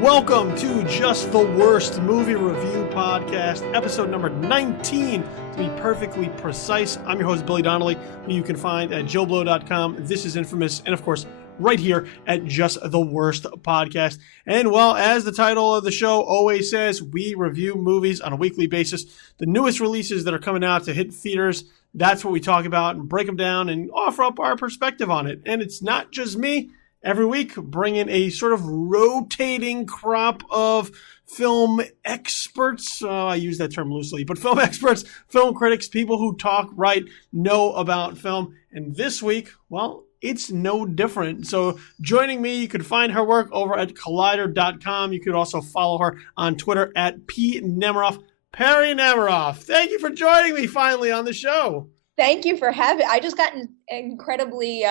Welcome to Just the Worst Movie Review Podcast, episode number 19, to be perfectly precise. I'm your host, Billy Donnelly, who you can find at joeblow.com. This is Infamous, and of course, right here at Just the Worst Podcast. And well, as the title of the show always says, we review movies on a weekly basis. The newest releases that are coming out to hit theaters, that's what we talk about and break them down and offer up our perspective on it. And it's not just me. Every week, bring in a sort of rotating crop of film experts. I use that term loosely, but film experts, film critics, people who talk, write, know about film. And this week, well, it's no different. So joining me, you can find her work over at collider.com. You could also follow her on Twitter at Nemiroff. Perri Nemiroff, thank you for joining me finally on the show. Thank you for having. I just got incredibly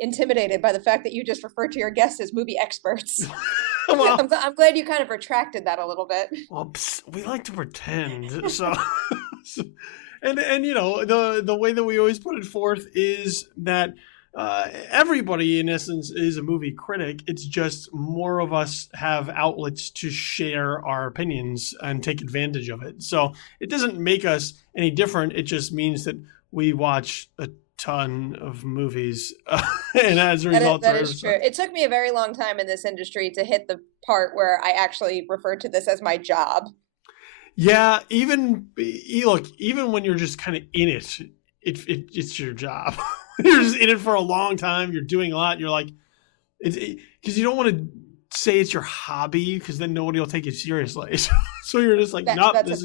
intimidated by the fact that you just referred to your guests as movie experts. Well, I'm glad you kind of retracted that a little bit. Well, we like to pretend. So, and you know, the way that we always put it forth is that everybody, in essence, is a movie critic. It's just more of us have outlets to share our opinions and take advantage of it. So it doesn't make us any different. It just means that we watch a ton of movies, and as a result, that is true. It took me a very long time in this industry to hit the part where I actually refer to this as my job. Yeah, even when you're just kind of in it, it's your job. You're just in it for a long time. You're doing a lot. And you're like, because you don't want to say it's your hobby, because then nobody will take you seriously. So you're just like, nope, this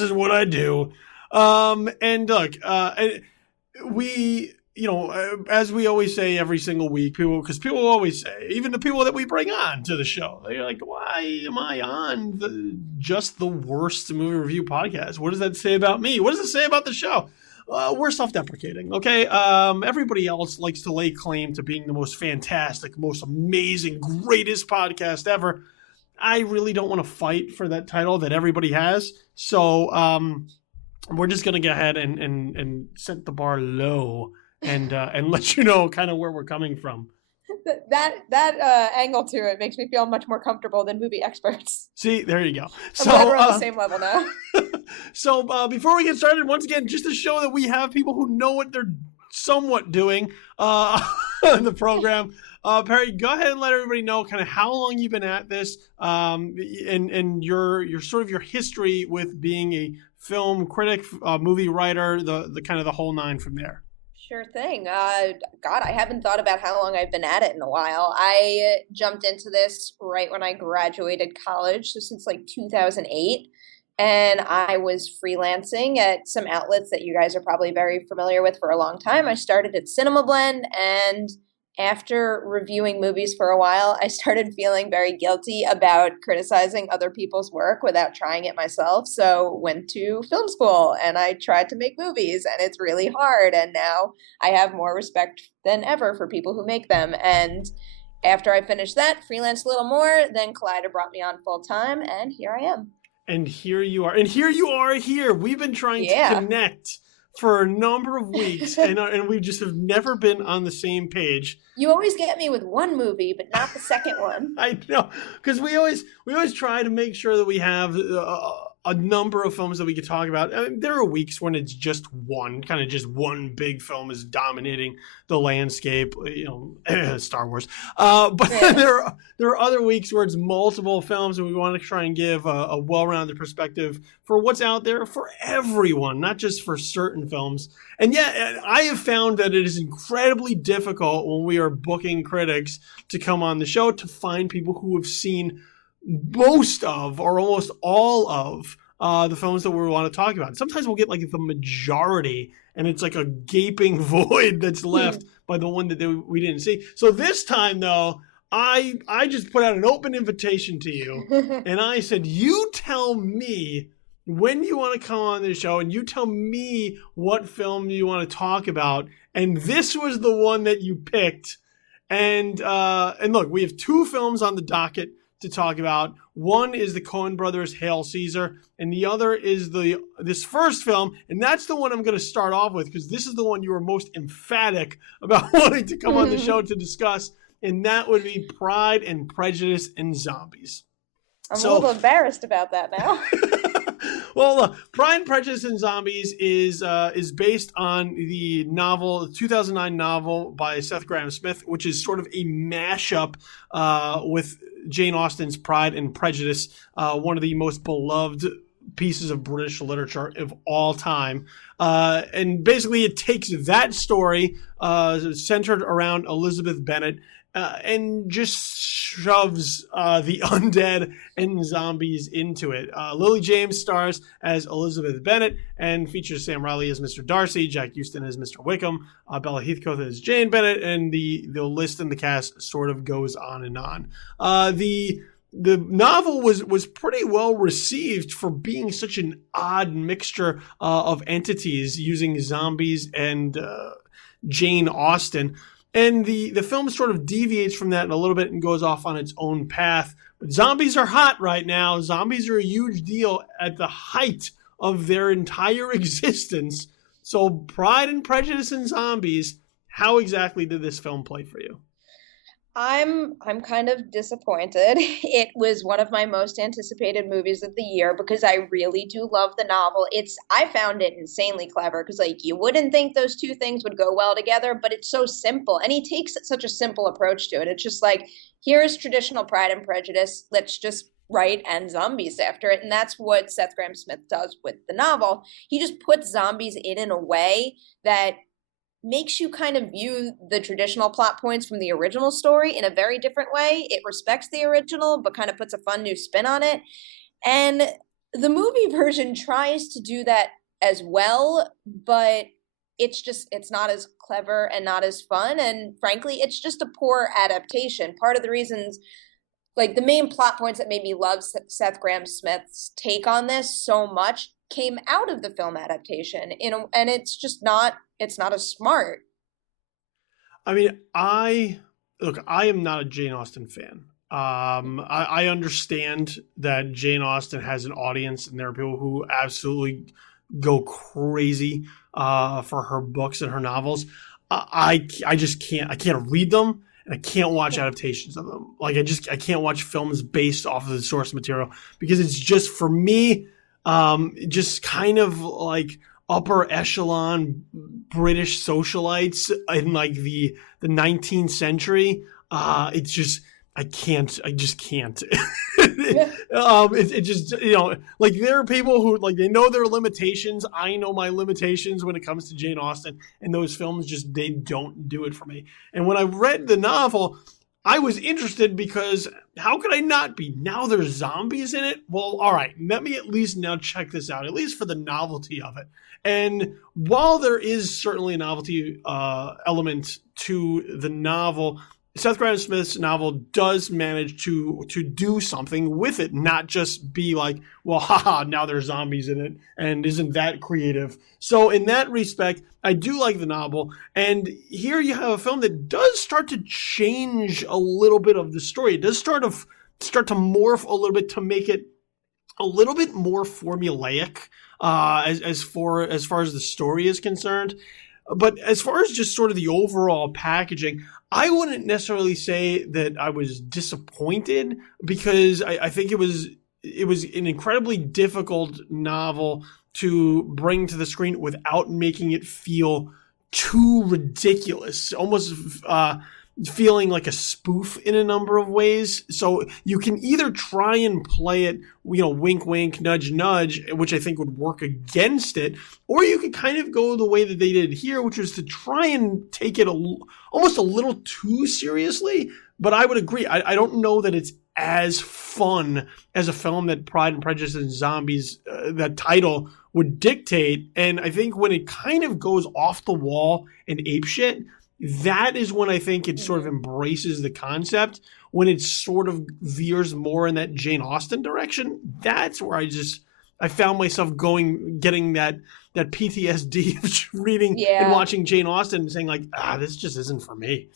is what I do. And look, we, you know, as we always say every single week, because people always say, even the people that we bring on to the show, they're like, why am I on Just the Worst Movie Review Podcast? What does that say about me? What does it say about the show? We're self-deprecating, okay? Everybody else likes to lay claim to being the most fantastic, most amazing, greatest podcast ever. I really don't want to fight for that title that everybody has. So we're just going to go ahead and set the bar low and let you know kind of where we're coming from. That angle to it makes me feel much more comfortable than movie experts. See, there you go. I'm glad we're on the same level now. So before we get started, once again, just to show that we have people who know what they're somewhat doing in the program, Perri, go ahead and let everybody know kind of how long you've been at this, and your sort of your history with being a film critic, movie writer, the kind of the whole nine from there. Sure thing. God, I haven't thought about how long I've been at it in a while. I jumped into this right when I graduated college, so since like 2008. And I was freelancing at some outlets that you guys are probably very familiar with for a long time. I started at Cinema Blend, and after reviewing movies for a while, I started feeling very guilty about criticizing other people's work without trying it myself. So went to film school and I tried to make movies, and it's really hard. And now I have more respect than ever for people who make them. And after I finished that, freelanced a little more, then Collider brought me on full time, and here I am. And here you are. And here you are here. We've been trying to connect for a number of weeks, and we just have never been on the same page. You always get me with one movie, but not the second one. I know, because we always try to make sure that we have a number of films that we could talk about. I mean, there are weeks when it's just one big film is dominating the landscape, you know, Star Wars. But there are other weeks where it's multiple films, and we want to try and give a well-rounded perspective for what's out there for everyone, not just for certain films. And yeah, I have found that it is incredibly difficult when we are booking critics to come on the show to find people who have seen most of or almost all of the films that we want to talk about. Sometimes we'll get like the majority, and it's like a gaping void that's left by the one that we didn't see. So this time, though, I just put out an open invitation to you, and I said, you tell me when you want to come on the show, and you tell me what film you want to talk about. And this was the one that you picked. And look, we have two films on the docket to talk about. One is the Coen brothers' Hail Caesar, and the other is this first film, and that's the one I'm going to start off with, because this is the one you were most emphatic about wanting to come on the show to discuss, and that would be Pride and Prejudice and Zombies. I'm a little embarrassed about that now. Well, look, Pride and Prejudice and Zombies is based on the 2009 novel by Seth Grahame-Smith, which is sort of a mashup with Jane Austen's Pride and Prejudice, one of the most beloved pieces of British literature of all time. And basically it takes that story centered around Elizabeth Bennet and just shoves the undead and zombies into it. Lily James stars as Elizabeth Bennet and features Sam Riley as Mr. Darcy, Jack Houston as Mr. Wickham, Bella Heathcote as Jane Bennet, and the list in the cast sort of goes on and on. The novel was pretty well received for being such an odd mixture of entities using zombies and Jane Austen. And the film sort of deviates from that a little bit and goes off on its own path. But zombies are hot right now. Zombies are a huge deal at the height of their entire existence. So Pride and Prejudice and Zombies, how exactly did this film play for you? I'm kind of disappointed. It was one of my most anticipated movies of the year because I really do love the novel. I found it insanely clever because like you wouldn't think those two things would go well together, but it's so simple and he takes such a simple approach to it. It's just like, here's traditional Pride and Prejudice. Let's just write and zombies after it. And that's what Seth Grahame-Smith does with the novel. He just puts zombies in a way that makes you kind of view the traditional plot points from the original story in a very different way. It respects the original, but kind of puts a fun new spin on it. And the movie version tries to do that as well, but it's not as clever and not as fun. And frankly, it's just a poor adaptation. Part of the reasons, like the main plot points that made me love Seth Grahame-Smith's take on this so much came out of the film adaptation, and it's just not as smart. I mean, I am not a Jane Austen fan. I understand that Jane Austen has an audience, and there are people who absolutely go crazy for her books and her novels. I just can't. I can't read them, and I can't watch adaptations of them. Like I can't watch films based off of the source material because it's just, for me, just kind of like upper echelon British socialites in like the 19th century. It's just, I just can't. It just, like there are people who like, they know their limitations. I know my limitations when it comes to Jane Austen, and those films just, they don't do it for me. And when I read the novel, I was interested because how could I not be? Now there's zombies in it? Well, all right, let me at least now check this out, at least for the novelty of it. And while there is certainly a novelty element to the novel, Seth Grahame-Smith's novel does manage to do something with it, not just be like, well, haha, now there's zombies in it, and isn't that creative? So in that respect, I do like the novel, and here you have a film that does start to change a little bit of the story. It does start to morph a little bit to make it a little bit more formulaic as far as the story is concerned. But as far as just sort of the overall packaging, I wouldn't necessarily say that I was disappointed, because I think it was an incredibly difficult novel to bring to the screen without making it feel too ridiculous, almost feeling like a spoof in a number of ways. So you can either try and play it, wink, wink, nudge, nudge, which I think would work against it, or you could kind of go the way that they did here, which was to try and take it almost a little too seriously. But I would agree. I don't know that it's as fun as a film that Pride and Prejudice and Zombies, that title, would dictate. And I think when it kind of goes off the wall and apeshit, that is when I think it sort of embraces the concept. When it sort of veers more in that Jane Austen direction, that's where I found myself getting that PTSD of reading and watching Jane Austen and saying like, this just isn't for me.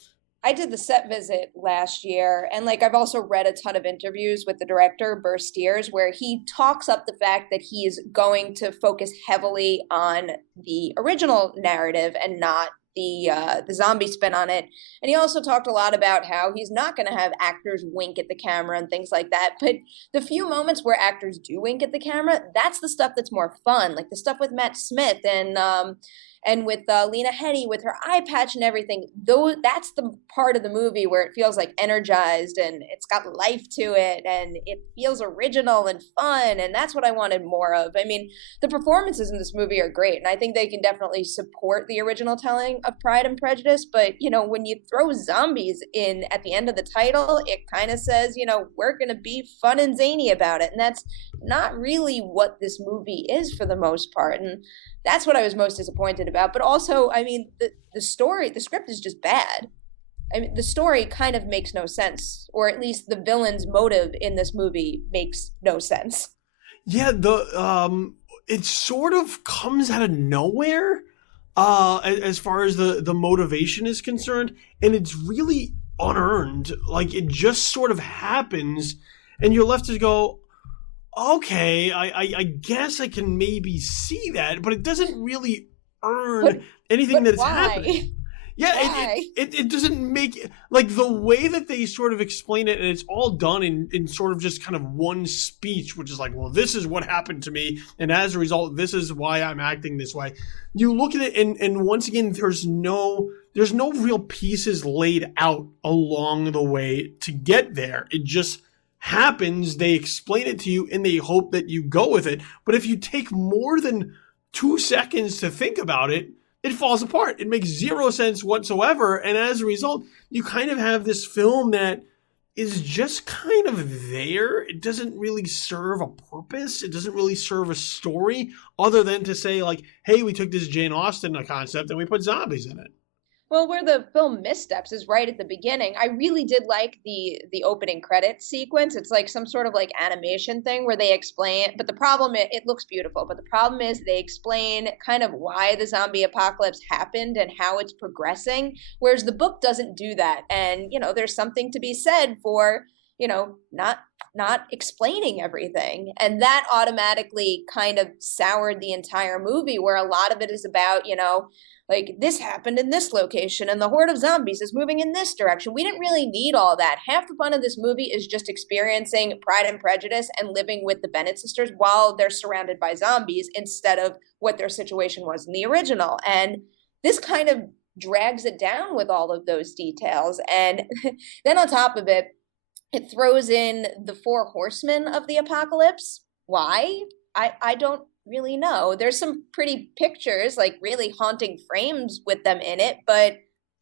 I did the set visit last year, and like I've also read a ton of interviews with the director, Burr Steers, where he talks up the fact that he is going to focus heavily on the original narrative and not the zombie spin on it. And he also talked a lot about how he's not going to have actors wink at the camera and things like that. But the few moments where actors do wink at the camera, that's the stuff that's more fun, like the stuff with Matt Smith and with Lena Headey with her eye patch and everything. Though that's the part of the movie where it feels like energized and it's got life to it and it feels original and fun. And that's what I wanted more of. I mean, the performances in this movie are great, and I think they can definitely support the original telling of Pride and Prejudice. But when you throw zombies in at the end of the title, it kind of says, we're going to be fun and zany about it, and that's not really what this movie is for the most part. And that's what I was most disappointed about. But also, I mean, the story, the script is just bad. I mean, the story kind of makes no sense, or at least the villain's motive in this movie makes no sense. Yeah, it sort of comes out of nowhere, as far as the motivation is concerned, and it's really unearned. Like, it just sort of happens, and you're left to go, okay, I guess I can maybe see that, but it doesn't really earn anything that's happening. Yeah, it doesn't make, like, the way that they sort of explain it, and it's all done in sort of just kind of one speech, which is like, well, this is what happened to me, and as a result, this is why I'm acting this way. You look at it, and once again, there's no real pieces laid out along the way to get there. It just happens, they explain it to you, and they hope that you go with it. But if you take more than 2 seconds to think about it, it falls apart. It makes zero sense whatsoever. And as a result, you kind of have this film that is just kind of there. It doesn't really serve a purpose. It doesn't really serve a story other than to say, like, hey, we took this Jane Austen concept and we put zombies in it. Well, where the film missteps is right at the beginning. I really did like the opening credits sequence. It's like some sort of like animation thing where they explain, but the problem is, it looks beautiful, but the problem is they explain kind of why the zombie apocalypse happened and how it's progressing, whereas the book doesn't do that. And, there's something to be said for, not explaining everything. And that automatically kind of soured the entire movie, where a lot of it is about, like, this happened in this location and the horde of zombies is moving in this direction. We didn't really need all that. Half the fun of this movie is just experiencing Pride and Prejudice and living with the Bennett sisters while they're surrounded by zombies instead of what their situation was in the original. And this kind of drags it down with all of those details. And then on top of it, it throws in the 4 horsemen of the apocalypse. Why? I don't really know. There's some pretty pictures, like really haunting frames with them in it, but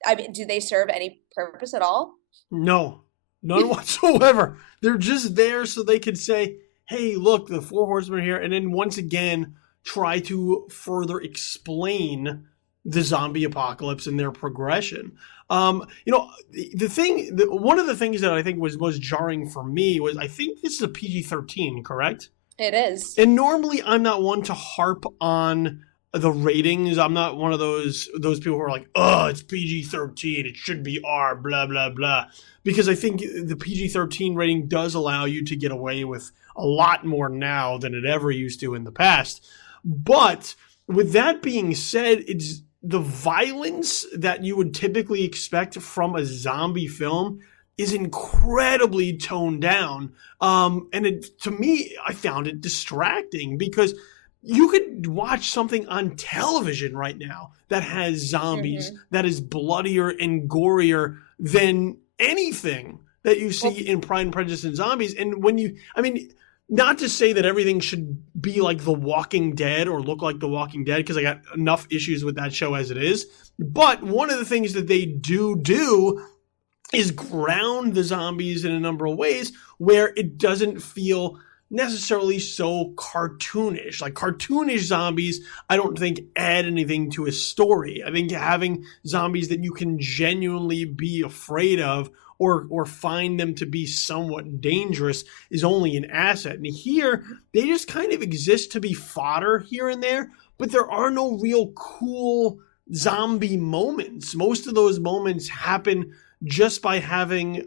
I mean, do they serve any purpose at all? No, none whatsoever. They're just there so they could say, hey, look, the 4 horsemen are here, and then once again try to further explain the zombie apocalypse and their progression. One of the things that I think was jarring for me was, I think this is a PG-13, correct? It is. And normally I'm not one to harp on the ratings. I'm not one of those people who are like, oh, it's PG-13, it should be R, blah, blah, blah. Because I think the PG-13 rating does allow you to get away with a lot more now than it ever used to in the past. But with that being said, it's the violence that you would typically expect from a zombie film is incredibly toned down. To me, I found it distracting, because you could watch something on television right now that has zombies, that is bloodier and gorier than anything that you see in Pride and Prejudice and Zombies. And not to say that everything should be like The Walking Dead or look like The Walking Dead, because I got enough issues with that show as it is. But one of the things that they do is ground the zombies in a number of ways where it doesn't feel necessarily so cartoonish. Like, cartoonish zombies, I don't think add anything to a story. I think having zombies that you can genuinely be afraid of or find them to be somewhat dangerous is only an asset. And here, they just kind of exist to be fodder here and there, but there are no real cool zombie moments. Most of those moments happen just by having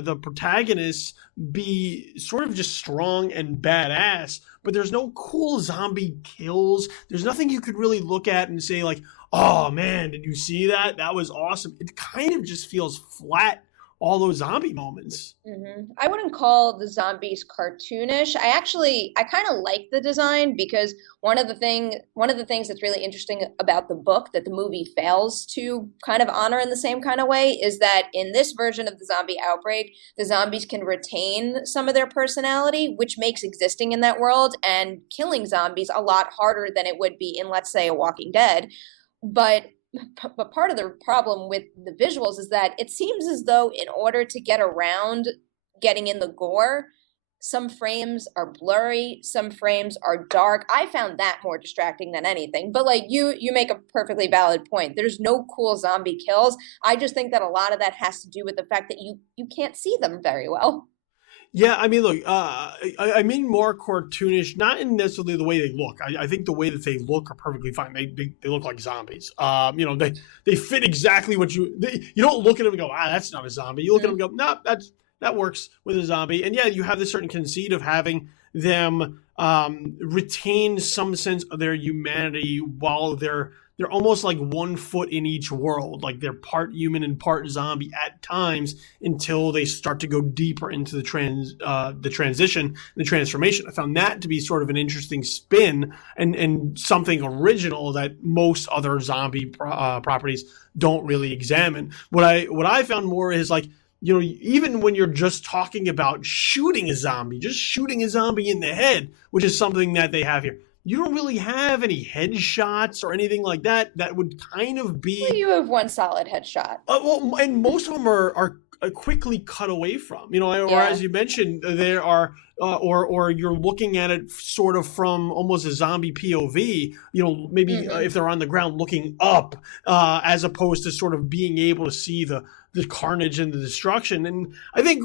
the protagonists be sort of just strong and badass, but there's no cool zombie kills. There's nothing you could really look at and say, like, oh man, did you see that? That was awesome. It kind of just feels flat, all those zombie moments. I wouldn't call the zombies cartoonish. I kind of like the design because one of the things that's really interesting about the book that the movie fails to kind of honor in the same kind of way is that in this version of the zombie outbreak, the zombies can retain some of their personality, which makes existing in that world and killing zombies a lot harder than it would be in, let's say, a Walking Dead. But but part of the problem with the visuals is that it seems as though in order to get around getting in the gore, some frames are blurry, some frames are dark. I found that more distracting than anything. But like you make a perfectly valid point. There's no cool zombie kills. I just think that a lot of that has to do with the fact that you can't see them very well. Yeah, I mean, look, I mean more cartoonish, not in necessarily the way they look. I think the way that they look are perfectly fine. They look like zombies. They fit exactly what you don't look at them and go, that's not a zombie. You look at them and go, no, that works with a zombie. And yeah, you have this certain conceit of having them retain some sense of their humanity while they're almost like 1 foot in each world. Like they're part human and part zombie at times until they start to go deeper into the transition, the transformation. I found that to be sort of an interesting spin and something original that most other zombie properties don't really examine. What I found more is like, even when you're just talking about shooting a zombie, just shooting a zombie in the head, which is something that they have here, you don't really have any headshots or anything like that. That would kind of be. Well, you have one solid headshot. And most of them are quickly cut away from. Or as you mentioned, there are. Or you're looking at it sort of from almost a zombie POV, maybe if they're on the ground looking up, as opposed to sort of being able to see the carnage and the destruction. And I think,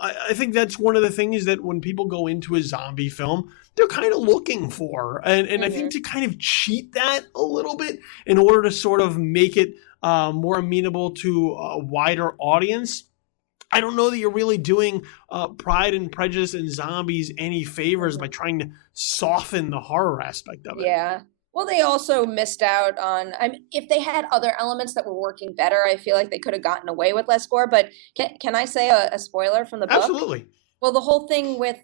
I think that's one of the things that when people go into a zombie film, they're kind of looking for. And I think to kind of cheat that a little bit in order to sort of make it more amenable to a wider audience, I don't know that you're really doing Pride and Prejudice and Zombies any favors by trying to soften the horror aspect of it. Yeah. Well, they also missed out on. If they had other elements that were working better, I feel like they could have gotten away with less gore. But can I say a spoiler from the book? Absolutely. Well, the whole thing with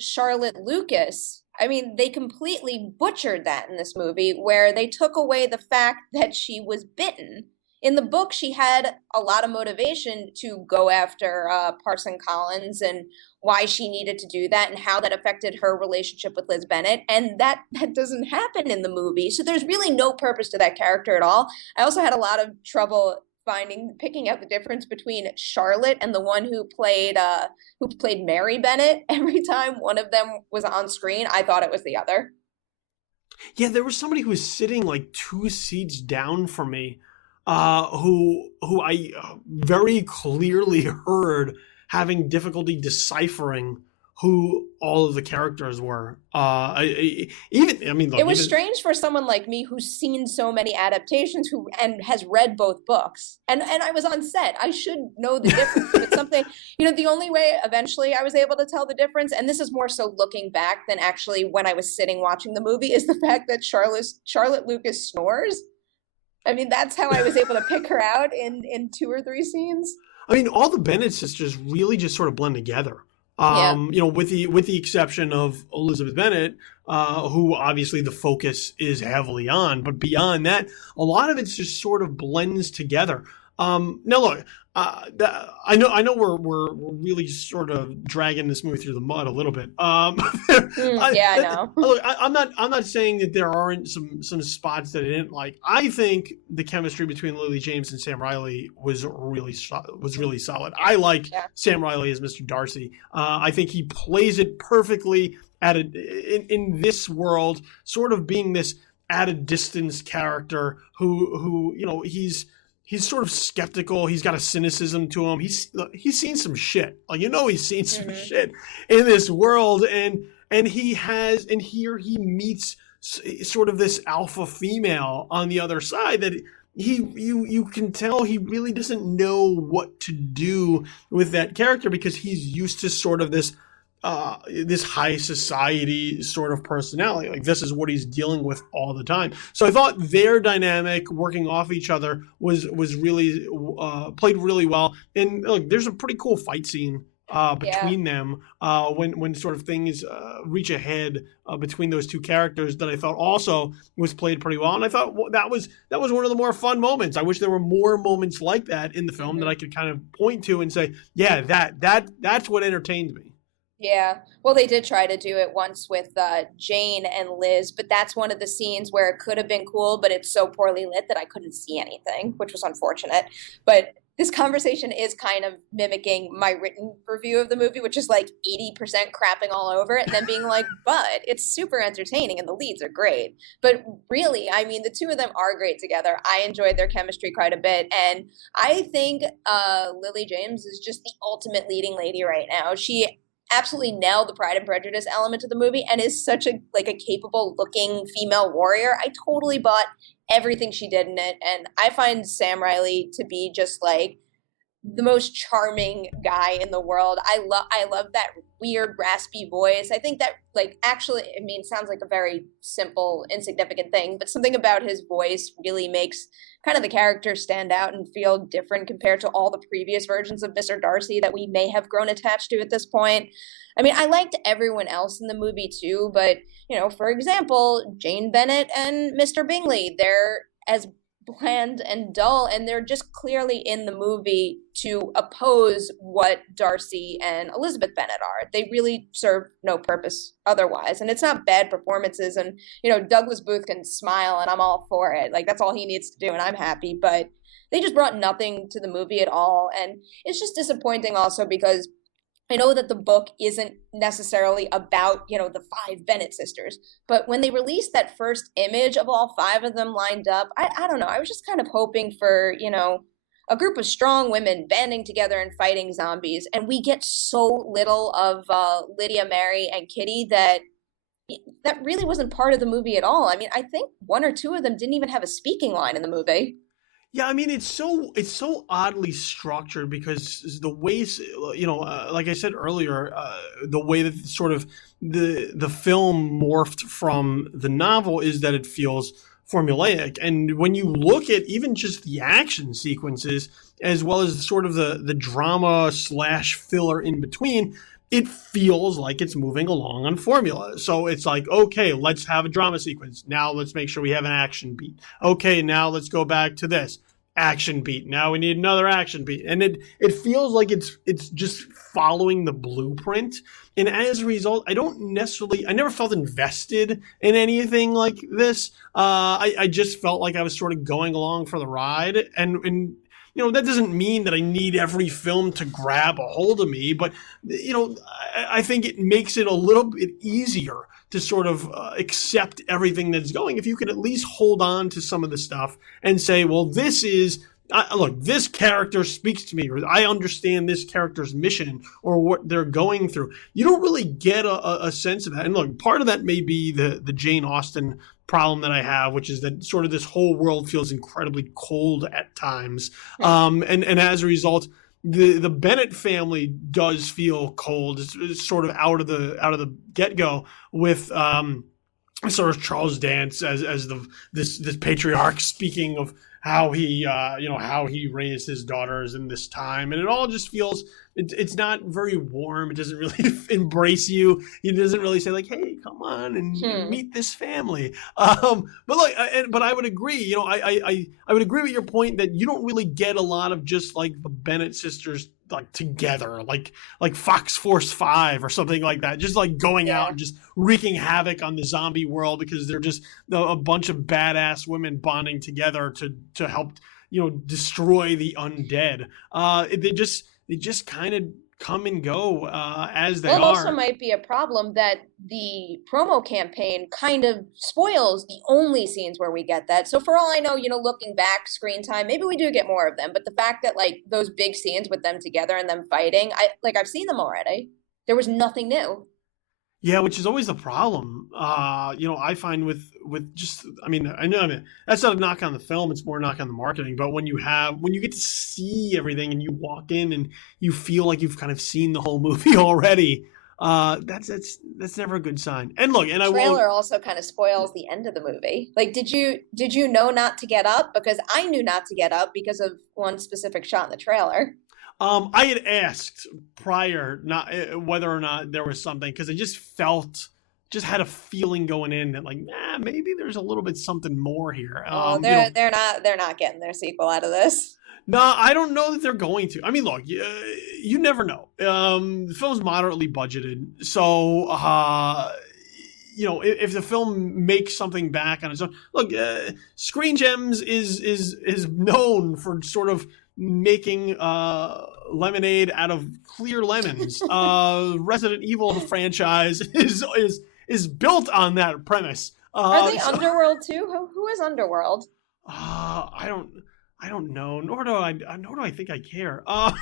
Charlotte Lucas, I mean, they completely butchered that in this movie, where they took away the fact that she was bitten. In the book, she had a lot of motivation to go after Parson Collins and why she needed to do that and how that affected her relationship with Liz Bennet. And that doesn't happen in the movie. So there's really no purpose to that character at all. I also had a lot of trouble picking out the difference between Charlotte and the one who played Mary Bennet. Every time one of them was on screen, I thought it was the other. Yeah, there was somebody who was sitting like 2 seats down from me, who I very clearly heard having difficulty deciphering who all of the characters were. Look, it was strange for someone like me who's seen so many adaptations and has read both books. And I was on set. I should know the difference. It's something, the only way eventually I was able to tell the difference, and this is more so looking back than actually when I was sitting watching the movie, is the fact that Charlotte Lucas snores. I mean, that's how I was able to pick her out in 2 or 3 scenes. I mean, all the Bennett sisters really just sort of blend together. With the exception of Elizabeth Bennet, who obviously the focus is heavily on, but beyond that, a lot of it just sort of blends together. Now look, I know we're really sort of dragging this movie through the mud a little bit. I know. Look, I'm not saying that there aren't some spots that I didn't like. I think the chemistry between Lily James and Sam Riley was really solid. I like Sam Riley as Mr. Darcy. I think he plays it perfectly in this world, sort of being this at a distance character who he's sort of skeptical. He's got a cynicism to him. He's seen some shit. He's seen some shit in this world, and here he meets sort of this alpha female on the other side that you can tell he really doesn't know what to do with that character because he's used to sort of this this high society sort of personality. Like this is what he's dealing with all the time. So I thought their dynamic working off each other was really played really well. And look, there's a pretty cool fight scene Yeah. between them when sort of things reach a head between those two characters that I thought also was played pretty well. And I thought that was one of the more fun moments. I wish there were more moments like that in the film that I could kind of point to and say, yeah, that's what entertained me. Yeah. Well, they did try to do it once with Jane and Liz, but that's one of the scenes where it could have been cool, but it's so poorly lit that I couldn't see anything, which was unfortunate. But this conversation is kind of mimicking my written review of the movie, which is like 80% crapping all over it and then being like, but it's super entertaining and the leads are great. But really, I mean, the two of them are great together. I enjoyed their chemistry quite a bit. And I think Lily James is just the ultimate leading lady right now. She absolutely nailed the Pride and Prejudice element of the movie and is such a capable looking female warrior. I totally bought everything she did in it, and I find Sam Riley to be just like the most charming guy in the world. I love that weird raspy voice. I think that actually, I mean, it sounds like a very simple insignificant thing, but something about his voice really makes kind of the character stand out and feel different compared to all the previous versions of Mr. Darcy that we may have grown attached to at this point. I mean, I liked everyone else in the movie too, but for example, Jane Bennett and Mr. Bingley, they're as bland and dull, and they're just clearly in the movie to oppose what Darcy and Elizabeth Bennet are. They really serve no purpose otherwise, and it's not bad performances. And Douglas Booth can smile, and I'm all for it. Like that's all he needs to do, and I'm happy. But they just brought nothing to the movie at all, and it's just disappointing also because I know that the book isn't necessarily about, the five Bennett sisters, but when they released that first image of all five of them lined up, I don't know, I was just kind of hoping for, a group of strong women banding together and fighting zombies, and we get so little of Lydia, Mary, and Kitty that really wasn't part of the movie at all. I mean, I think one or two of them didn't even have a speaking line in the movie. Yeah, I mean it's so oddly structured because the ways like I said earlier, the way that sort of the film morphed from the novel is that it feels formulaic, and when you look at even just the action sequences as well as sort of the drama slash filler in between, it feels like it's moving along on formula. So it's like, okay, let's have a drama sequence. Now let's make sure we have an action beat. Okay, now let's go back to this action beat. Now we need another action beat. And it feels like it's just following the blueprint. And as a result, I never felt invested in anything like this. I just felt like I was sort of going along for the ride. And that doesn't mean that I need every film to grab a hold of me, but I think it makes it a little bit easier to sort of accept everything that's going if you can at least hold on to some of the stuff and say, well, look, this character speaks to me, or I understand this character's mission or what they're going through. You don't really get a sense of that. And look, part of that may be the Jane Austen problem that I have, which is that sort of this whole world feels incredibly cold at times. And as a result, the Bennett family does feel cold. It's sort of out of the get-go with sort of Charles Dance as this patriarch speaking of how he raised his daughters in this time, and it all just feels it's not very warm. It doesn't really embrace you. He doesn't really say like, "Hey, come on and meet this family." But I would agree. I would agree with your point that you don't really get a lot of just like the Bennett sisters like together, like Fox Force 5 or something like that, just like going out and just wreaking havoc on the zombie world because they're just a bunch of badass women bonding together to help destroy the undead. They just kind of come and go as they are. It also might be a problem that the promo campaign kind of spoils the only scenes where we get that. So for all I know, looking back, screen time, maybe we do get more of them. But the fact that like those big scenes with them together and them fighting, I've seen them already. There was nothing new. Yeah, which is always the problem. I find with just, I mean, that's not a knock on the film. It's more a knock on the marketing. But when you get to see everything and you walk in and you feel like you've kind of seen the whole movie already, that's never a good sign. And look, and I won't. Trailer also kind of spoils the end of the movie. Like, did you know not to get up? Because I knew not to get up because of one specific shot in the trailer. I had asked prior not whether or not there was something because I just had a feeling going in that like, maybe there's a little bit something more here. Oh, they're not getting their sequel out of this. No, I don't know that they're going to. I mean, look, you never know. The film's moderately budgeted, so if the film makes something back on its own. Look, Screen Gems is known for sort of making lemonade out of clear lemons. Resident Evil franchise is built on that premise. Are they Underworld too? Who is Underworld? I don't know. Nor do I think I care. I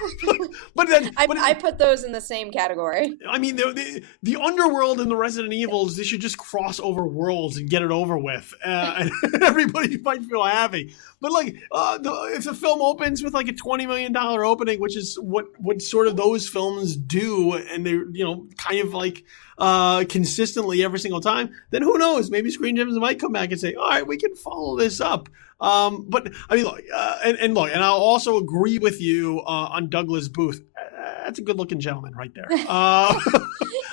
put those in the same category. I mean, the Underworld and the Resident Evils, they should just cross over worlds and get it over with, and everybody might feel happy. But like, if the film opens with like a $20 million opening, which is what sort of those films do, and they're kind of like consistently every single time, then who knows? Maybe Screen Gems might come back and say, all right, we can follow this up. But I mean, look, and I'll also agree with you on Douglas Booth. That's a good-looking gentleman right there.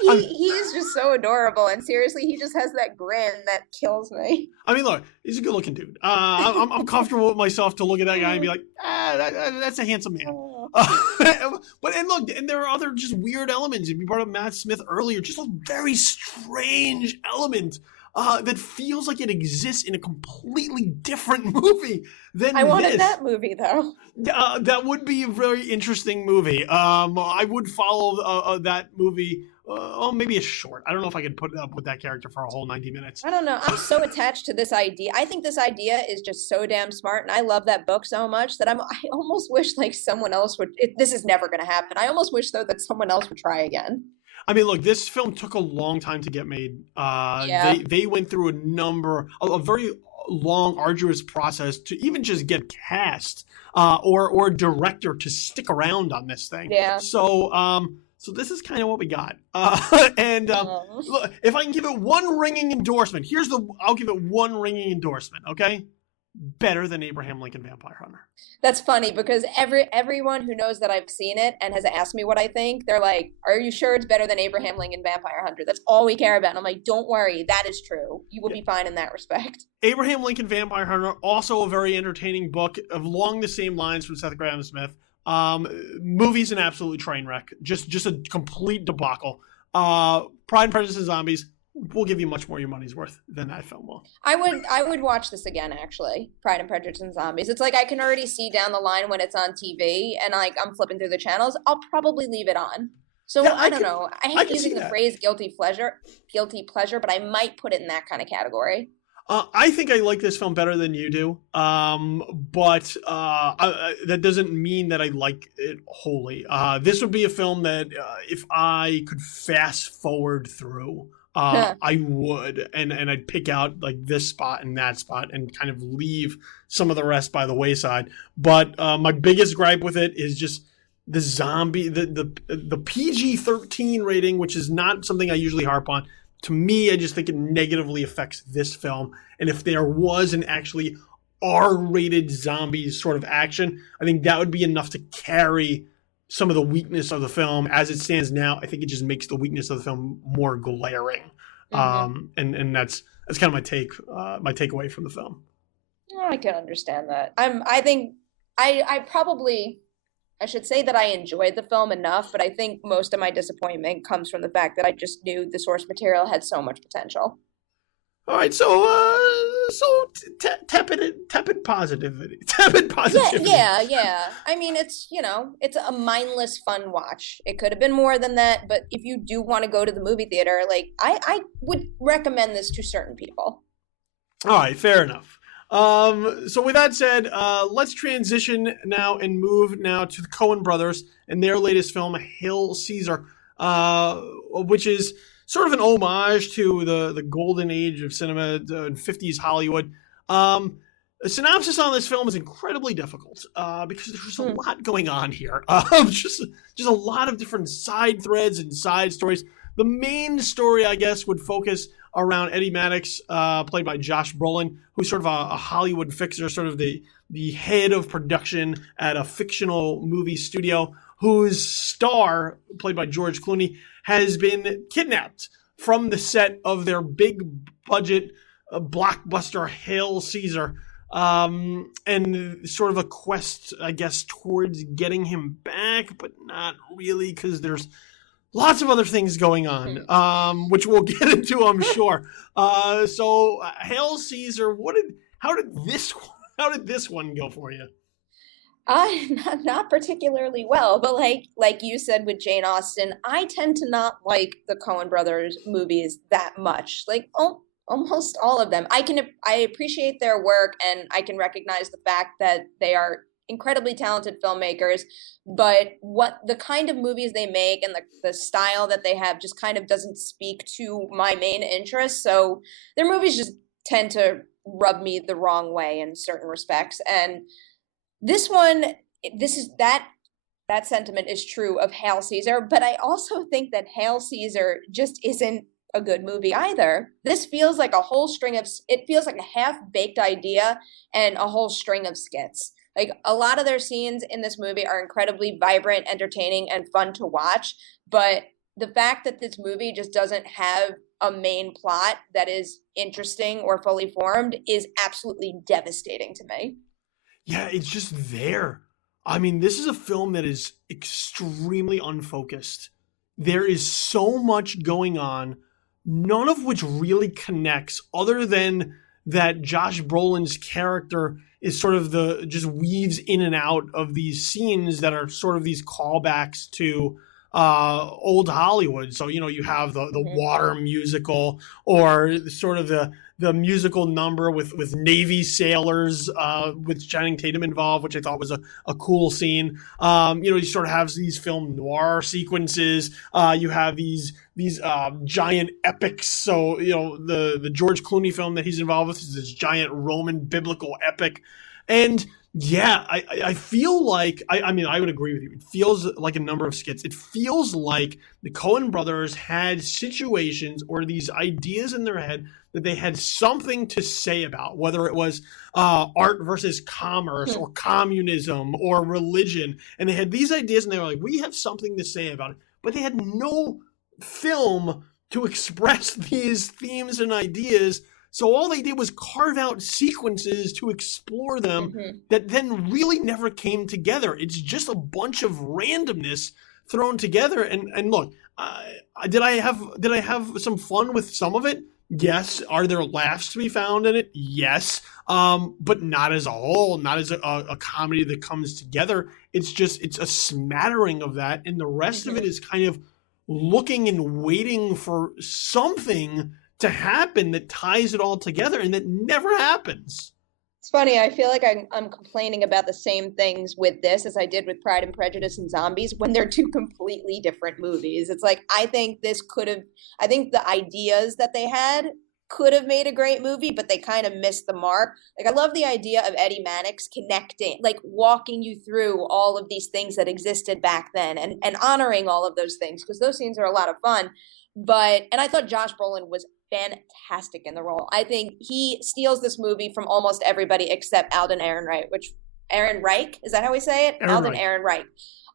He is just so adorable, and seriously, he just has that grin that kills me. I mean, look, he's a good-looking dude. I'm comfortable with myself to look at that guy and be like, that's a handsome man. And there are other just weird elements. You brought up Matt Smith earlier, just a very strange element. That feels like it exists in a completely different movie than I wanted that movie, though. That would be a very interesting movie. I would follow that movie. Maybe a short. I don't know if I could put up with that character for a whole 90 minutes. I don't know. I'm so attached to this idea. I think this idea is just so damn smart, and I love that book so much that I almost wish like someone else would. This is never going to happen. I almost wish though that someone else would try again. I mean, look, this film took a long time to get made. They went through a very long, arduous process to even just get cast or a director to stick around on this thing. Yeah. So this is kind of what we got. Look, if I can give it one ringing endorsement, I'll give it one ringing endorsement, okay? Better than Abraham Lincoln Vampire Hunter. That's funny because everyone who knows that I've seen it and has asked me what I think, they're like, "Are you sure it's better than Abraham Lincoln Vampire Hunter?" That's all we care about. And I'm like, "Don't worry, that is true. You will be fine in that respect." Abraham Lincoln Vampire Hunter, also a very entertaining book along the same lines from Seth Grahame-Smith. Movie's an absolute train wreck, just a complete debacle. Pride and Prejudice and Zombies will give you much more your money's worth than that film will. I would watch this again, actually. Pride and Prejudice and Zombies. It's like I can already see down the line when it's on TV and like I'm flipping through the channels. I'll probably leave it on. So yeah, I don't know. I hate using the phrase guilty pleasure, but I might put it in that kind of category. I think I like this film better than you do, but that doesn't mean that I like it wholly. This would be a film that if I could fast forward through, I would, and I'd pick out like this spot and that spot and kind of leave some of the rest by the wayside. But my biggest gripe with it is just the zombie, the PG-13 rating, which is not something I usually harp on. To me, I just think it negatively affects this film. And if there was an actually R-rated zombies sort of action, I think that would be enough to carry some of the weakness of the film. As it stands now, I think it just makes the weakness of the film more glaring. Mm-hmm. And that's kind of my takeaway from the film. I can understand that. I should say that I enjoyed the film enough, but I think most of my disappointment comes from the fact that I just knew the source material had so much potential. All right, so tepid positivity. Yeah. I mean, it's a mindless fun watch. It could have been more than that, but if you do want to go to the movie theater, like I would recommend this to certain people. All right, fair enough. So with that said, let's transition now and move now to the Coen brothers and their latest film, Hail Caesar, which is sort of an homage to the golden age of cinema, the 50s Hollywood. A synopsis on this film is incredibly difficult because there's a lot going on here. Just a lot of different side threads and side stories. The main story, I guess, would focus around Eddie Maddox, played by Josh Brolin, who's sort of a Hollywood fixer, sort of the head of production at a fictional movie studio, whose star, played by George Clooney, has been kidnapped from the set of their big budget blockbuster Hail Caesar, and sort of a quest, I guess, towards getting him back, but not really, because there's lots of other things going on, which we'll get into, I'm sure. So Hail Caesar, how did this one go for you? Not particularly well, but like you said with Jane Austen, I tend to not like the Coen brothers movies that much. Like almost all of them. I appreciate their work, and I can recognize the fact that they are incredibly talented filmmakers, but what the kind of movies they make and the style that they have just kind of doesn't speak to my main interests. So their movies just tend to rub me the wrong way in certain respects. And this one, that sentiment is true of Hail Caesar, but I also think that Hail Caesar just isn't a good movie either. This feels like it feels like a half-baked idea and a whole string of skits. Like, a lot of their scenes in this movie are incredibly vibrant, entertaining, and fun to watch, but the fact that this movie just doesn't have a main plot that is interesting or fully formed is absolutely devastating to me. Yeah, it's just there. I mean, this is a film that is extremely unfocused. There is so much going on, none of which really connects, other than that Josh Brolin's character is sort of just weaves in and out of these scenes that are sort of these callbacks to old Hollywood. So, you have the water musical, or sort of the musical number with Navy sailors, with Channing Tatum involved, which I thought was a cool scene. You sort of have these film noir sequences. You have these giant epics. So, the George Clooney film that he's involved with is this giant Roman biblical epic. And yeah, I feel like, I mean, I would agree with you. It feels like a number of skits. It feels like the Coen brothers had situations or these ideas in their head that they had something to say about, whether it was art versus commerce or communism or religion. And they had these ideas and they were like, we have something to say about it. But they had no film to express these themes and ideas. So all they did was carve out sequences to explore them that then really never came together. It's just a bunch of randomness thrown together. And look, did I have some fun with some of it? Yes. Are there laughs to be found in it? Yes. But not as a whole, not as a comedy that comes together. It's a smattering of that. And the rest of it is kind of looking and waiting for something to happen that ties it all together, and that never happens. It's funny, I feel like I'm complaining about the same things with this as I did with Pride and Prejudice and Zombies, when they're two completely different movies. It's like, I think the ideas that they had could have made a great movie, but they kind of missed the mark. Like, I love the idea of Eddie Maddox connecting, like walking you through all of these things that existed back then, and honoring all of those things, because those scenes are a lot of fun. And I thought Josh Brolin was fantastic in the role. I think he steals this movie from almost everybody except Alden Ehrenreich, is that how we say it? Alden Ehrenreich.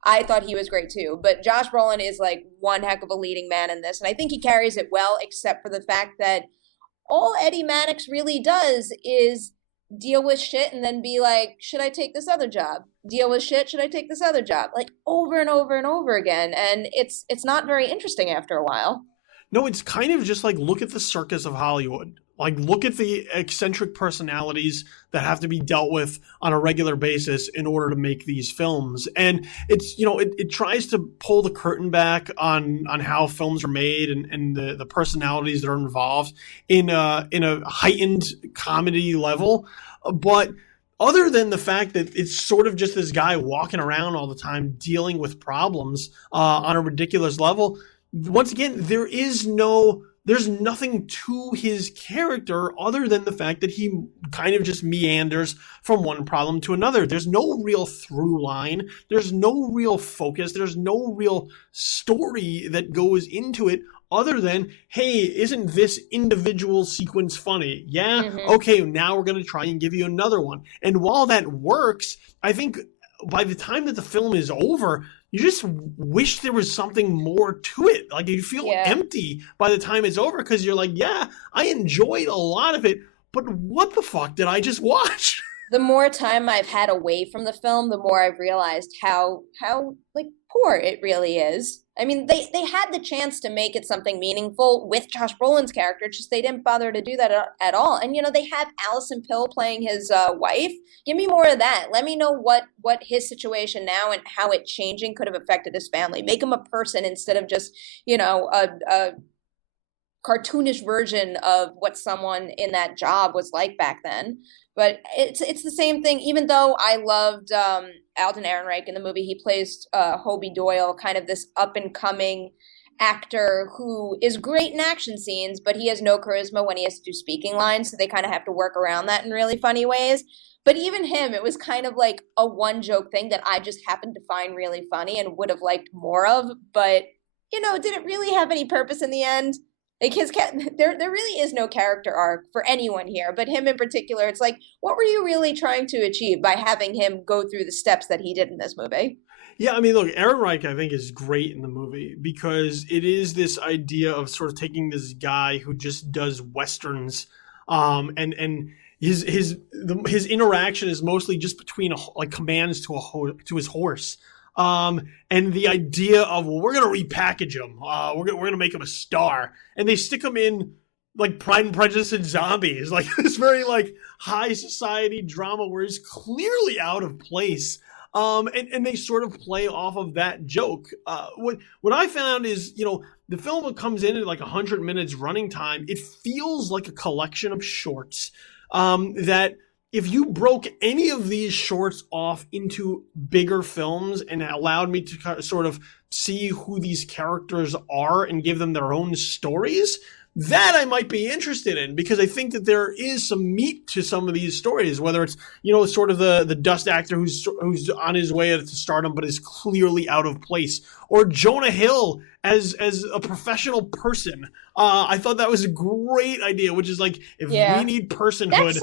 I thought he was great too. But Josh Brolin is like one heck of a leading man in this. And I think he carries it well, except for the fact that all Eddie Maddox really does is deal with shit and then be like, should I take this other job? Deal with shit, should I take this other job? Like, over and over and over again. And it's not very interesting after a while. No, it's kind of just like, look at the circus of Hollywood. Like, look at the eccentric personalities that have to be dealt with on a regular basis in order to make these films. And it's, it tries to pull the curtain back on how films are made and the personalities that are involved in a heightened comedy level. But other than the fact that it's sort of just this guy walking around all the time dealing with problems on a ridiculous level, once again, there is no there's nothing to his character other than the fact that he kind of just meanders from one problem to another. There's no real through line. There's no real focus. There's no real story that goes into it other than, hey, isn't this individual sequence funny? Yeah? Mm-hmm. Okay, now we're going to try and give you another one. And while that works, I think by the time that the film is over, you just wish there was something more to it. Like you feel empty by the time it's over because you're like, yeah, I enjoyed a lot of it, but what the fuck did I just watch? The more time I've had away from the film, the more I've realized how like poor it really is. I mean, they had the chance to make it something meaningful with Josh Brolin's character, just they didn't bother to do that at all. And, you know, they have Allison Pill playing his wife. Give me more of that. Let me know what his situation now and how it changing could have affected his family. Make him a person instead of just, you know, a cartoonish version of what someone in that job was like back then. But it's the same thing. Even though I loved Alden Ehrenreich in the movie, he plays Hobie Doyle, kind of this up and coming actor who is great in action scenes, but he has no charisma when he has to do speaking lines. So they kind of have to work around that in really funny ways. But even him, it was kind of like a one joke thing that I just happened to find really funny and would have liked more of. But, you know, did it really have any purpose in the end? Like there really is no character arc for anyone here, but him in particular. It's like, what were you really trying to achieve by having him go through the steps that he did in this movie? Yeah, I mean, look, Ehrenreich, I think, is great in the movie because it is this idea of sort of taking this guy who just does westerns, and his interaction is mostly just between like commands to his horse. And the idea of, well, we're going to repackage him. We're going to make him a star. And they stick him in like Pride and Prejudice and Zombies, like this very like high society drama where he's clearly out of place. And they sort of play off of that joke. What I found is, you know, the film comes in at like 100 minutes running time. It feels like a collection of shorts, that if you broke any of these shorts off into bigger films and allowed me to sort of see who these characters are and give them their own stories, that I might be interested in, because I think that there is some meat to some of these stories, whether it's, you know, sort of the dust actor who's on his way to stardom but is clearly out of place, or Jonah Hill as a professional person. I thought that was a great idea, which is like, if we need personhood.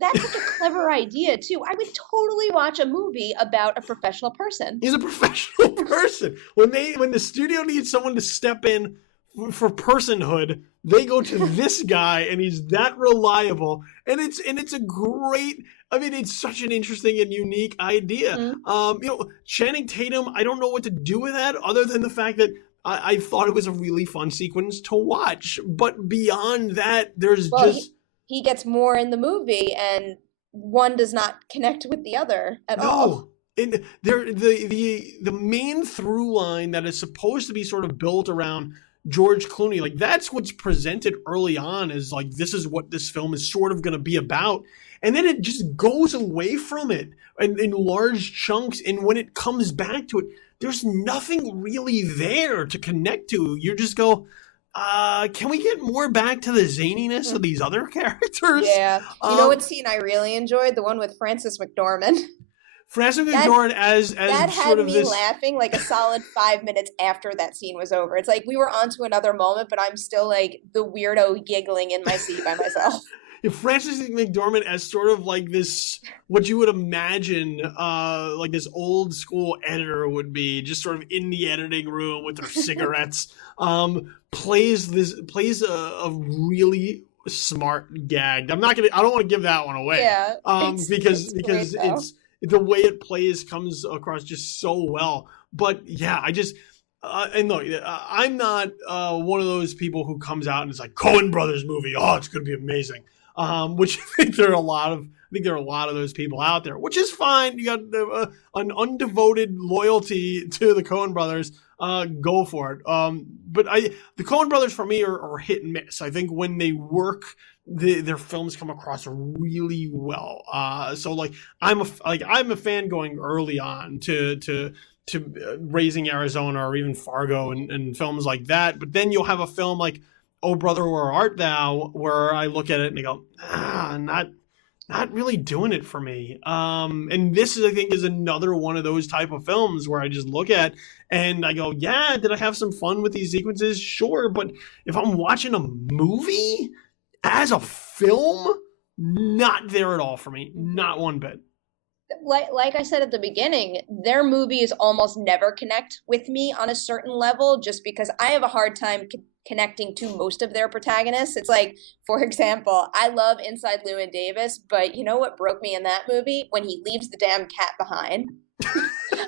That's such a clever idea too. I would totally watch a movie about a professional person. He's a professional person. When the studio needs someone to step in for personhood, they go to this guy, and he's that reliable, and it's a great. I mean, it's such an interesting and unique idea. Mm-hmm. You know, Channing Tatum, I don't know what to do with that other than the fact that I thought it was a really fun sequence to watch. But beyond that, he gets more in the movie, and one does not connect with the other at all. And the main through line that is supposed to be sort of built around George Clooney, like that's what's presented early on as like, this is what this film is sort of going to be about. And then it just goes away from it in large chunks. And when it comes back to it, there's nothing really there to connect to. You just go, can we get more back to the zaniness of these other characters? Yeah. You know what scene I really enjoyed? The one with Frances McDormand. Frances McDormand as that sort had of me this... laughing like a solid 5 minutes after that scene was over. It's like we were on to another moment, but I'm still like the weirdo giggling in my seat by myself. Frances McDormand as sort of like this, what you would imagine like this old school editor would be, just sort of in the editing room with their cigarettes, plays a really smart gag. I don't want to give that one away. Yeah. Because it's the way it plays comes across just so well. But yeah, I just and look, I'm not one of those people who comes out and is like, Coen Brothers movie, oh, it's going to be amazing. Which I think there are a lot of those people out there, which is fine. You got an undevoted loyalty to the Coen Brothers. Go for it. But the Coen Brothers for me are hit and miss. I think when they work, their films come across really well. So like I'm a fan going early on to Raising Arizona or even Fargo and films like that. But then you'll have a film like Oh Brother, Where Art Thou, where I look at it and I go, not really doing it for me. And this is, I think, is another one of those type of films where I just look at and I go, yeah, did I have some fun with these sequences? Sure, but if I'm watching a movie as a film, not there at all for me, not one bit. Like I said at the beginning, their movies almost never connect with me on a certain level just because I have a hard time connecting to most of their protagonists. It's like, for example, I love Inside Llewyn Davis, but you know what broke me in that movie? When he leaves the damn cat behind.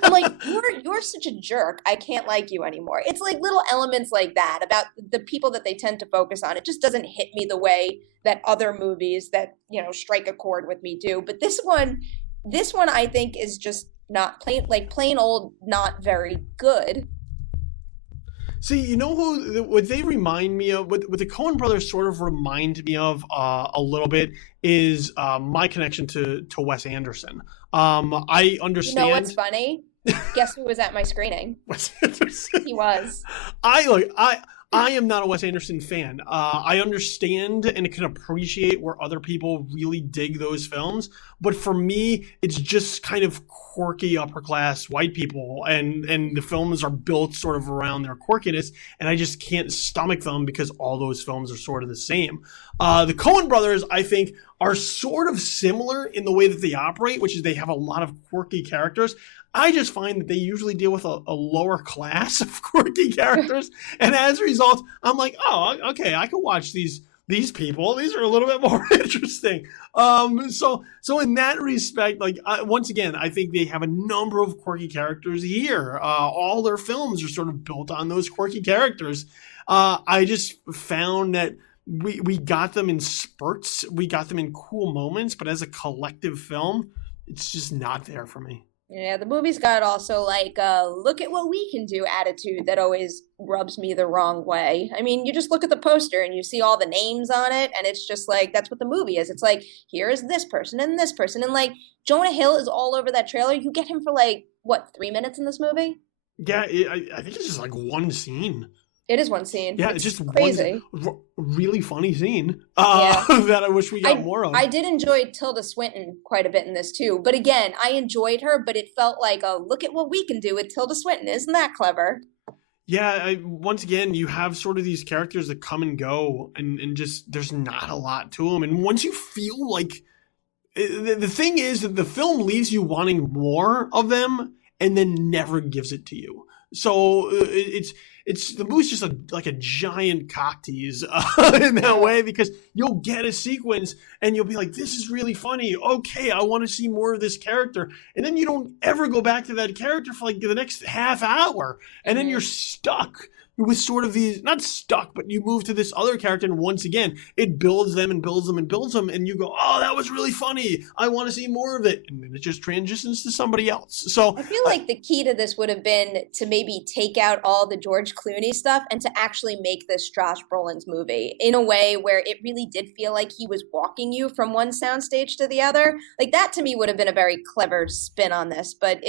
I'm like, you're such a jerk. I can't like you anymore. It's like little elements like that about the people that they tend to focus on. It just doesn't hit me the way that other movies that, strike a chord with me do. But this one I think is just not plain old, not very good. See, you know what they remind me of, what the Coen brothers sort of remind me of a little bit is my connection to Wes Anderson. I understand. You know what's funny? Guess who was at my screening? Wes Anderson. He was. I am not a Wes Anderson fan. I understand and can appreciate where other people really dig those films, but for me, it's just kind of quirky upper class white people, and the films are built sort of around their quirkiness, and I just can't stomach them because all those films are sort of the same. The Coen brothers, I think, are sort of similar in the way that they operate, which is they have a lot of quirky characters. I just find that they usually deal with a lower class of quirky characters, and as a result, I'm like, oh, okay, I can watch these people. These are a little bit more interesting. So in that respect, once again, I think they have a number of quirky characters here. All their films are sort of built on those quirky characters. I just found that we got them in spurts, we got them in cool moments, but as a collective film, it's just not there for me. Yeah, the movie's got also look at what we can do attitude that always rubs me the wrong way. I mean, you just look at the poster and you see all the names on it, and it's just like, that's what the movie is. It's like, here is this person and this person. And Jonah Hill is all over that trailer. You get him for 3 minutes in this in Yeah, I think it's just one scene. It is one scene. Yeah, it's just crazy. One really funny scene that I wish we got more of. I did enjoy Tilda Swinton quite a bit in this too. But again, I enjoyed her, but it felt like, look at what we can do with Tilda Swinton. Isn't that clever? Yeah, once again, you have sort of these characters that come and go, and just there's not a lot to them. And once you feel like the thing is that the film leaves you wanting more of them, and then never gives it to you. So it's the movie's just like a giant cock tease in that way, because you'll get a sequence and you'll be like, this is really funny. Okay, I want to see more of this character. And then you don't ever go back to that character for the next half hour. And then you're stuck with sort of these, not stuck, but you move to this other character, and once again, it builds them and builds them and builds them, and you go, oh, that was really funny. I want to see more of it. And then it just transitions to somebody else. So I feel like the key to this would have been to maybe take out all the George Clooney stuff and to actually make this Josh Brolin's movie in a way where it really did feel like he was walking you from one soundstage to the other. That to me would have been a very clever spin on this, but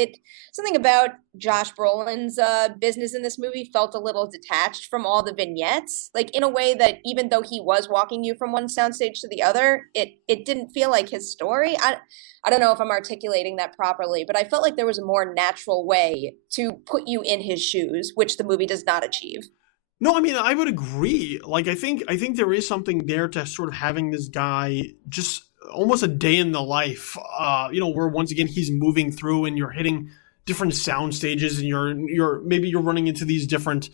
something about Josh Brolin's business in this movie felt a little detached from all the vignettes, in a way that even though he was walking you from one soundstage to the other, it didn't feel like his story. I don't know if I'm articulating that properly, but I felt like there was a more natural way to put you in his shoes, which the movie does not achieve. No, I mean, I would agree. I think there is something there to sort of having this guy just almost a day in the life, where once again he's moving through and you're hitting different sound stages, and you're running into these different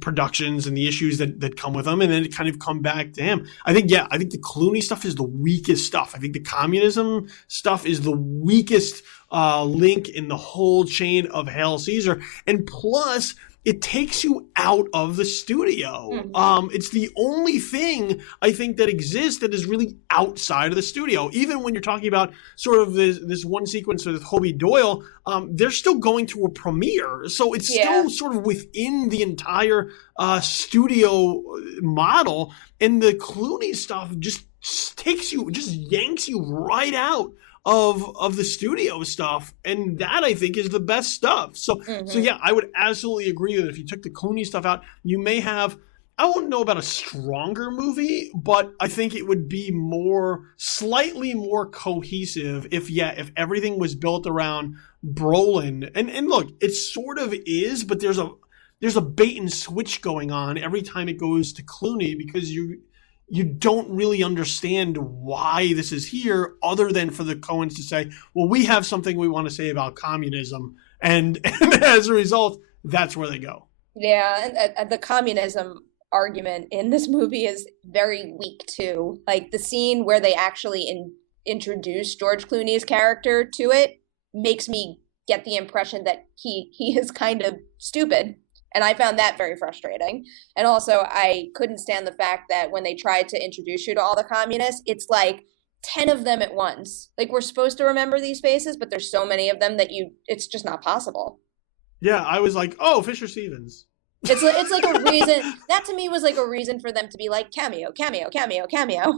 productions and the issues that come with them, and then it kind of come back to him. I think the Clooney stuff is the weakest stuff. I think the communism stuff is the weakest link in the whole chain of Hail Caesar, and plus it takes you out of the studio. Mm-hmm. It's the only thing I think that exists that is really outside of the studio. Even when you're talking about sort of this one sequence with Hobie Doyle, they're still going to a premiere. So it's still sort of within the entire studio model. And the Clooney stuff just yanks you right out of the studio stuff, and that I think is the best stuff. So yeah, I would absolutely agree that if you took the Clooney stuff out, you may have I wouldn't know about a stronger movie, but I think it would be slightly more cohesive if everything was built around Brolin. And look, it sort of is, but there's a bait and switch going on every time it goes to Clooney, because you don't really understand why this is here, other than for the Coens to say, well, we have something we want to say about communism. And as a result, that's where they go. Yeah, and the communism argument in this movie is very weak too. Like the scene where they actually introduce George Clooney's character to it makes me get the impression that he is kind of stupid. And I found that very frustrating. And also, I couldn't stand the fact that when they tried to introduce you to all the communists, it's like 10 of them at once. Like, we're supposed to remember these faces, but there's so many of them that it's just not possible. Yeah, I was like, oh, Fisher Stevens. It's like a reason, that to me was like a reason for them to be like, cameo, cameo, cameo, cameo.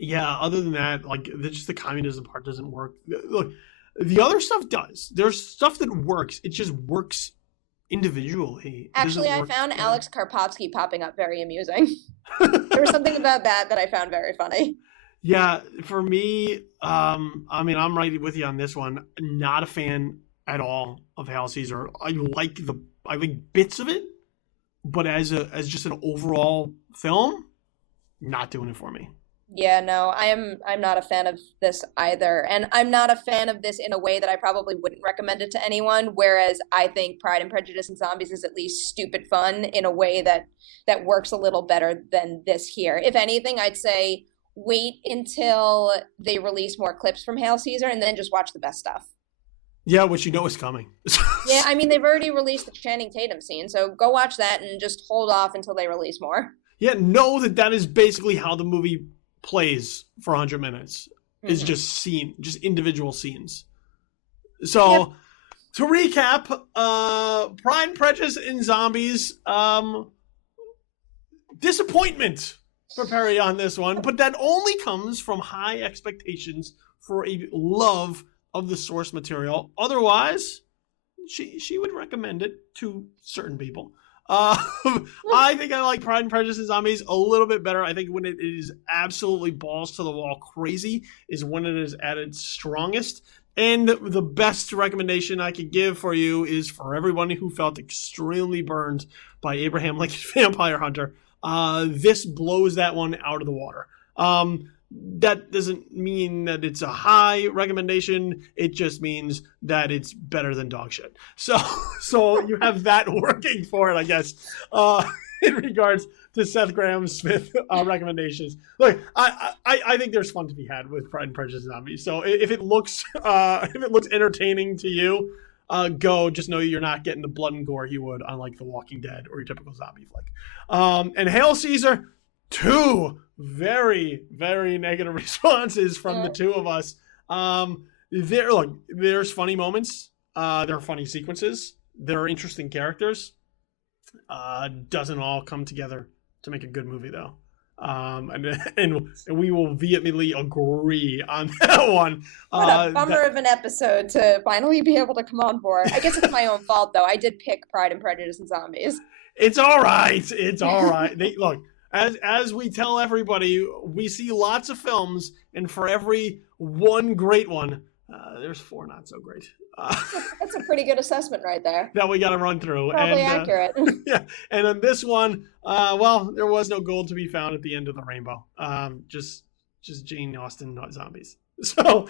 Yeah, other than that, like, just the communism part doesn't work. Look, the other stuff does. There's stuff that works. It just works individually. Actually, I found Alex Karpovsky popping up very amusing. There was something about that I found very funny. Yeah, for me, I mean, I'm right with you on this one. Not a fan at all of Hail Caesar. I like bits of it, but as just an overall film, not doing it for me. Yeah, no, I'm not a fan of this either. And I'm not a fan of this in a way that I probably wouldn't recommend it to anyone, whereas I think Pride and Prejudice and Zombies is at least stupid fun in a way that works a little better than this here. If anything, I'd say wait until they release more clips from Hail Caesar and then just watch the best stuff. Yeah, which you know is coming. Yeah, I mean, they've already released the Channing Tatum scene, so go watch that and just hold off until they release more. Yeah, know that is basically how the movie plays for 100 minutes. Is just individual scenes. So, yep. To recap, Pride and Prejudice and Zombies, disappointment for Perri on this one, but that only comes from high expectations for a love of the source material. Otherwise, she would recommend it to certain people. I think I like Pride and Prejudice and Zombies a little bit better. I think when it is absolutely balls to the wall crazy is when it is at its strongest. And the best recommendation I could give for you is for everyone who felt extremely burned by Abraham Lincoln's Vampire Hunter. This blows that one out of the water. That doesn't mean that it's a high recommendation. It just means that it's better than dog shit. So you have that working for it, I guess, in regards to Seth Graham-Smith recommendations. Look, I think there's fun to be had with Pride and Prejudice and Zombies. So if it looks entertaining to you, go. Just know you're not getting the blood and gore you would on like The Walking Dead or your typical zombie flick. And Hail Caesar, 2 very, very negative responses from the two of us. There's funny moments. There are funny sequences. There are interesting characters. Doesn't all come together to make a good movie, though. And we will vehemently agree on that one. What a bummer of an episode to finally be able to come on board. I guess it's my own fault, though. I did pick Pride and Prejudice and Zombies. It's all right. It's all right. Look. As we tell everybody, we see lots of films, and for every one great one, there's 4 not so great. That's a pretty good assessment right there. That we got to run through. Probably accurate. Yeah, and on this one, there was no gold to be found at the end of the rainbow. Just Jane Austen, not zombies. So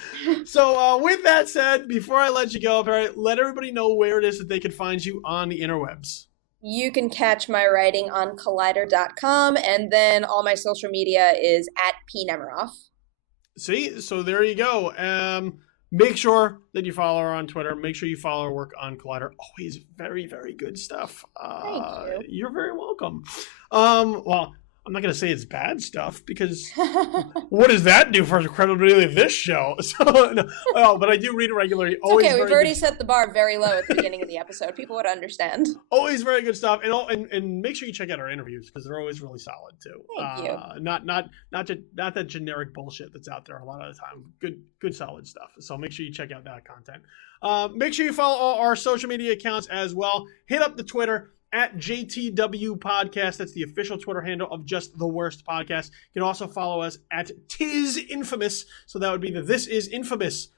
with that said, before I let you go, Perri, let everybody know where it is that they can find you on the interwebs. You can catch my writing on collider.com, and then all my social media is at Nemiroff. See, so there you go. Make sure that you follow her on Twitter. Make sure you follow her work on Collider. Always very, very good stuff. Thank you. You're very welcome. Well, I'm not going to say it's bad stuff, because what does that do for the credibility of this show? But I do read it regularly. It's okay, we've already set the bar very low at the beginning of the episode. People would understand. Always very good stuff. And make sure you check out our interviews, because they're always really solid, too. Thank you. Not that generic bullshit that's out there a lot of the time. Good solid stuff. So make sure you check out that content. Make sure you follow all our social media accounts as well. Hit up the Twitter at JTW Podcast. That's the official Twitter handle of Just the Worst Podcast. You can also follow us at Tis Infamous. So that would be the This Is Infamous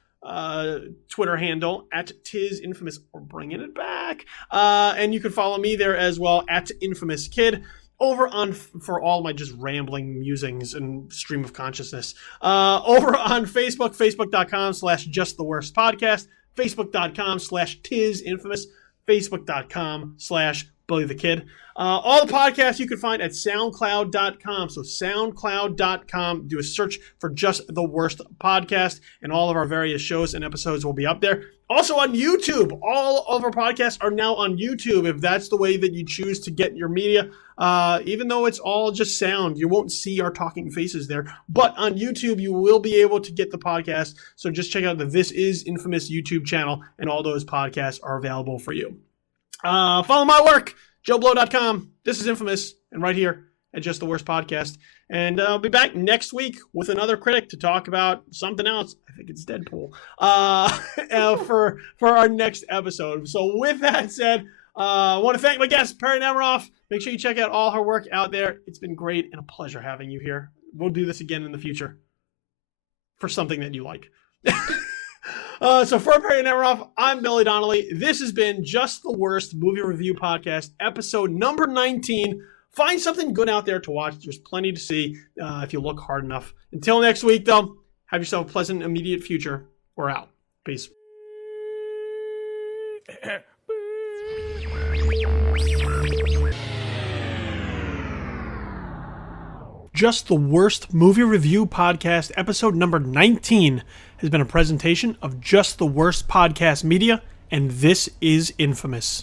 Twitter handle at Tis Infamous. We're bringing it back. And you can follow me there as well at Infamous Kid. Over on, for all my just rambling musings and stream of consciousness, over on Facebook, facebook.com/justtheworstpodcast, facebook.com/tisinfamous, facebook.com/Billy the Kid. All the podcasts you can find at soundcloud.com. So soundcloud.com, do a search for Just the Worst Podcast, and all of our various shows and episodes will be up there. Also on YouTube, all of our podcasts are now on YouTube, if that's the way that you choose to get your media. Even though it's all just sound, you won't see our talking faces there. But on YouTube, you will be able to get the podcast. So just check out the This Is Infamous YouTube channel, and all those podcasts are available for you. Follow my work, JoeBlow.com. This is Infamous, and right here at Just the Worst Podcast. And I'll be back next week with another critic to talk about something else. I think it's Deadpool. For our next episode. So with that said, I want to thank my guest, Perri Nemiroff. Make sure you check out all her work out there. It's been great and a pleasure having you here. We'll do this again in the future for something that you like. So for Perri Nemiroff, I'm Billy Donnelly. This has been Just the Worst Movie Review Podcast, episode number 19. Find something good out there to watch. There's plenty to see if you look hard enough. Until next week, though, have yourself a pleasant, immediate future. We're out. Peace. Just the Worst Movie Review Podcast, episode number 19, has been a presentation of Just the Worst Podcast Media, and this is Infamous.